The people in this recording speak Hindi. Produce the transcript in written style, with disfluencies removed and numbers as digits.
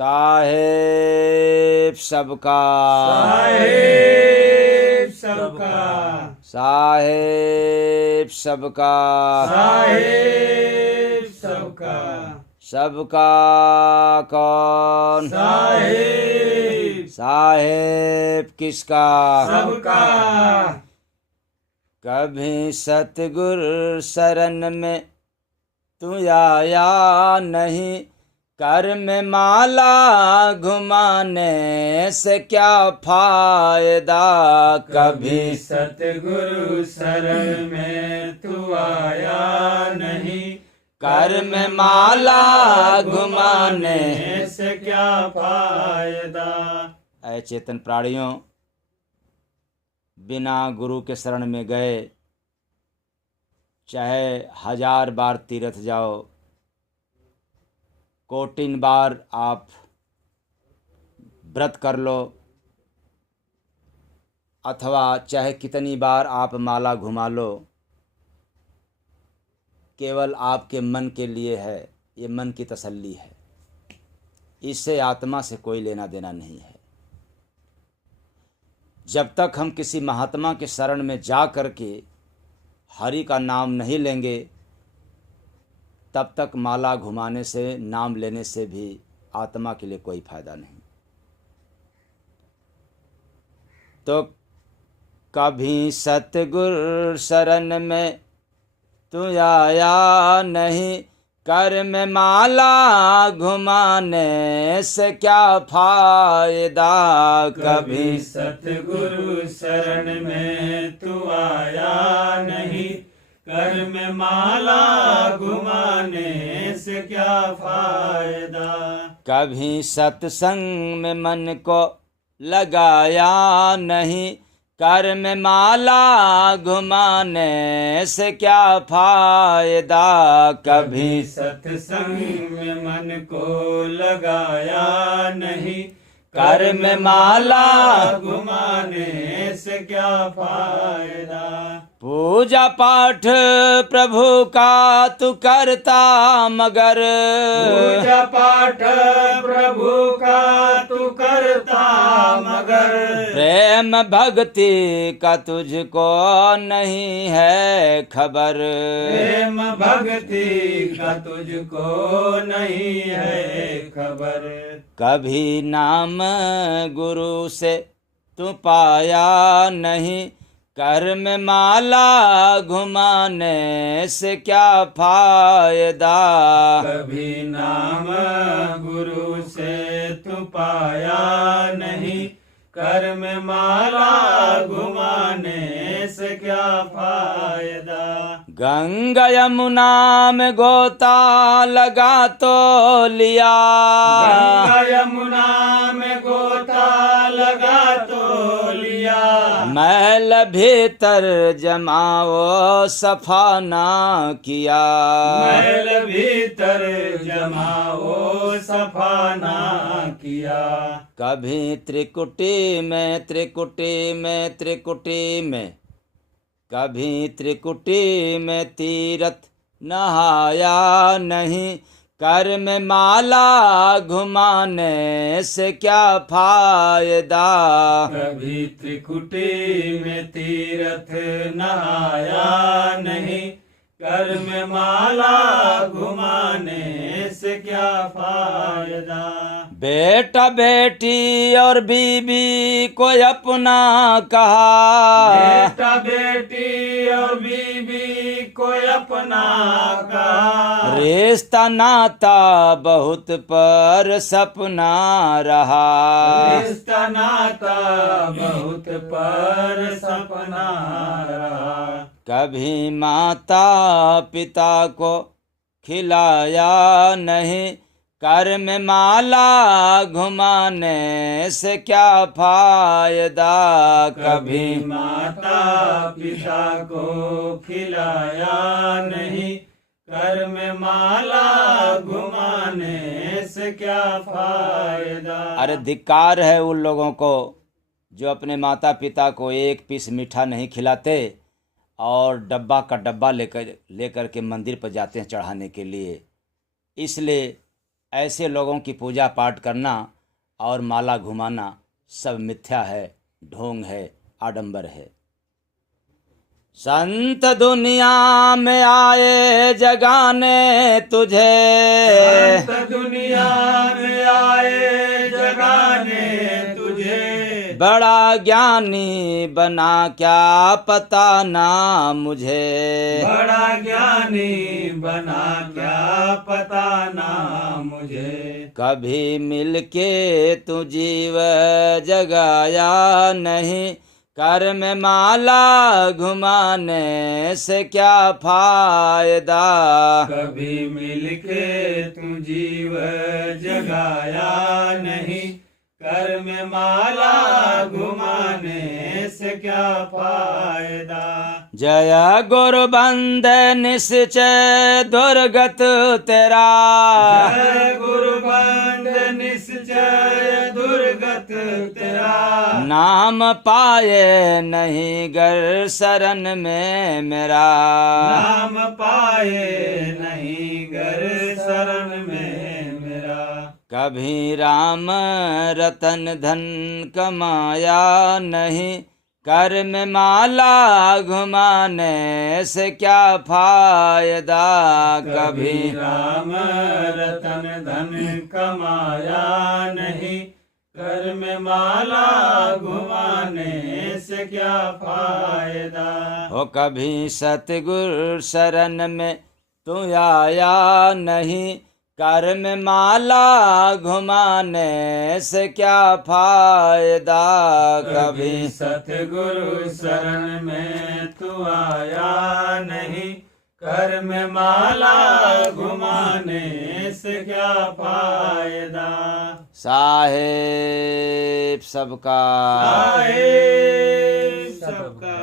साहेब सबका, साहेब सबका, साहेब सबका, साहेब सबका, सबका कौन? साहेब साहेब किसका? सबका। कभी सतगुरु शरण में तू आया नहीं, कर में माला घुमाने से क्या फायदा? कभी सतगुरु शरण में तू आया नहीं, कर में माला घुमाने से क्या फायदा। ऐ चेतन प्राणियों, बिना गुरु के शरण में गए चाहे 1000 बार तीर्थ जाओ, कोटिन बार आप व्रत कर लो, अथवा चाहे कितनी बार आप माला घुमा लो, केवल आपके मन के लिए है। ये मन की तसल्ली है, इससे आत्मा से कोई लेना देना नहीं है। जब तक हम किसी महात्मा के शरण में जा करके हरि का नाम नहीं लेंगे, तब तक माला घुमाने से, नाम लेने से भी आत्मा के लिए कोई फायदा नहीं। तो कभी सतगुरु शरण में तू आया नहीं, कर में माला घुमाने से क्या फायदा? कभी सतगुरु शरण में तू आया नहीं, कर में माला घुमाने से क्या फायदा। कभी सत्संग में मन को लगाया नहीं, कर में माला घुमाने से क्या फायदा? कभी सत्संग में मन को लगाया नहीं, कर में माला घुमाने से क्या फायदा। पूजा पाठ प्रभु का तू करता मगर, पूजा पाठ प्रभु का तू करता मगर, प्रेम भक्ति का तुझको नहीं है खबर। प्रेम भक्ति का तुझको नहीं है खबर। कभी नाम गुरु से तू पाया नहीं, कर में माला घुमाने से क्या फायदा? कभी नाम गुरु से तू पाया नहीं, कर में माला घुमाने से क्या फायदा। गंगा यमुना में गोता लगा तो लिया, गंगा यमुना में गोता लगा तो लिया, मैल भीतर जमाओ सफा ना किया। मैल भीतर जमाओ सफा ना किया। कभी त्रिकुटी में, त्रिकुटी में, त्रिकुटी में, कभी त्रिकुटी में तीरथ नहाया नहीं, कर में माला घुमाने से क्या फायदा? कभी त्रिकुटी में तीर्थ नहाया नहीं, कर में माला घुमाने से क्या फायदा। बेटा बेटी और बीबी को अपना कहा, बेटा बेटी और बीबी को अपना कहा, रिश्ता नाता बहुत पर सपना रहा। रिश्ता नाता बहुत पर सपना रहा। कभी माता पिता को खिलाया नहीं, कर में माला घुमाने से क्या फायदा? कभी माता पिता को खिलाया नहीं, कर में माला घुमाने से क्या फायदा। अरे धिक्कार है उन लोगों को जो अपने माता पिता को एक पीस मीठा नहीं खिलाते और डब्बा का डब्बा लेकर के मंदिर पर जाते हैं चढ़ाने के लिए। इसलिए ऐसे लोगों की पूजा पाठ करना और माला घुमाना सब मिथ्या है, ढोंग है, आडंबर है। संत दुनिया में आए जगाने तुझे, संत दुनिया में आए जगाने तुझे, बड़ा ज्ञानी बना क्या पता ना मुझे, बड़ा ज्ञानी बना क्या पता ना मुझे। कभी मिलके तू जीव जगाया नहीं, कर में माला घुमाने से क्या फायदा, कभी मिलके तू जीव जगाया नहीं, कर में माला घुमाने से क्या फायदा। जय गुरु बंद निश्चय दुर्गत तेरा, जय गुरु बंद निश्चय दुर्गत तेरा, नाम पाए नहीं गर शरण में मेरा, नाम पाए नहीं गर शरण में मेरा। कभी राम रतन धन कमाया नहीं, कर में माला घुमाने से क्या फायदा, कभी राम रतन धन कमाया नहीं, कर में माला घुमाने से क्या फायदा। हो कभी सतगुरु शरण में तू आया नहीं, कर में माला घुमाने से क्या फायदा, कभी सतगुरु शरण में तू आया नहीं, कर में माला घुमाने से क्या फायदा। साहेब सबका साहेब सबका।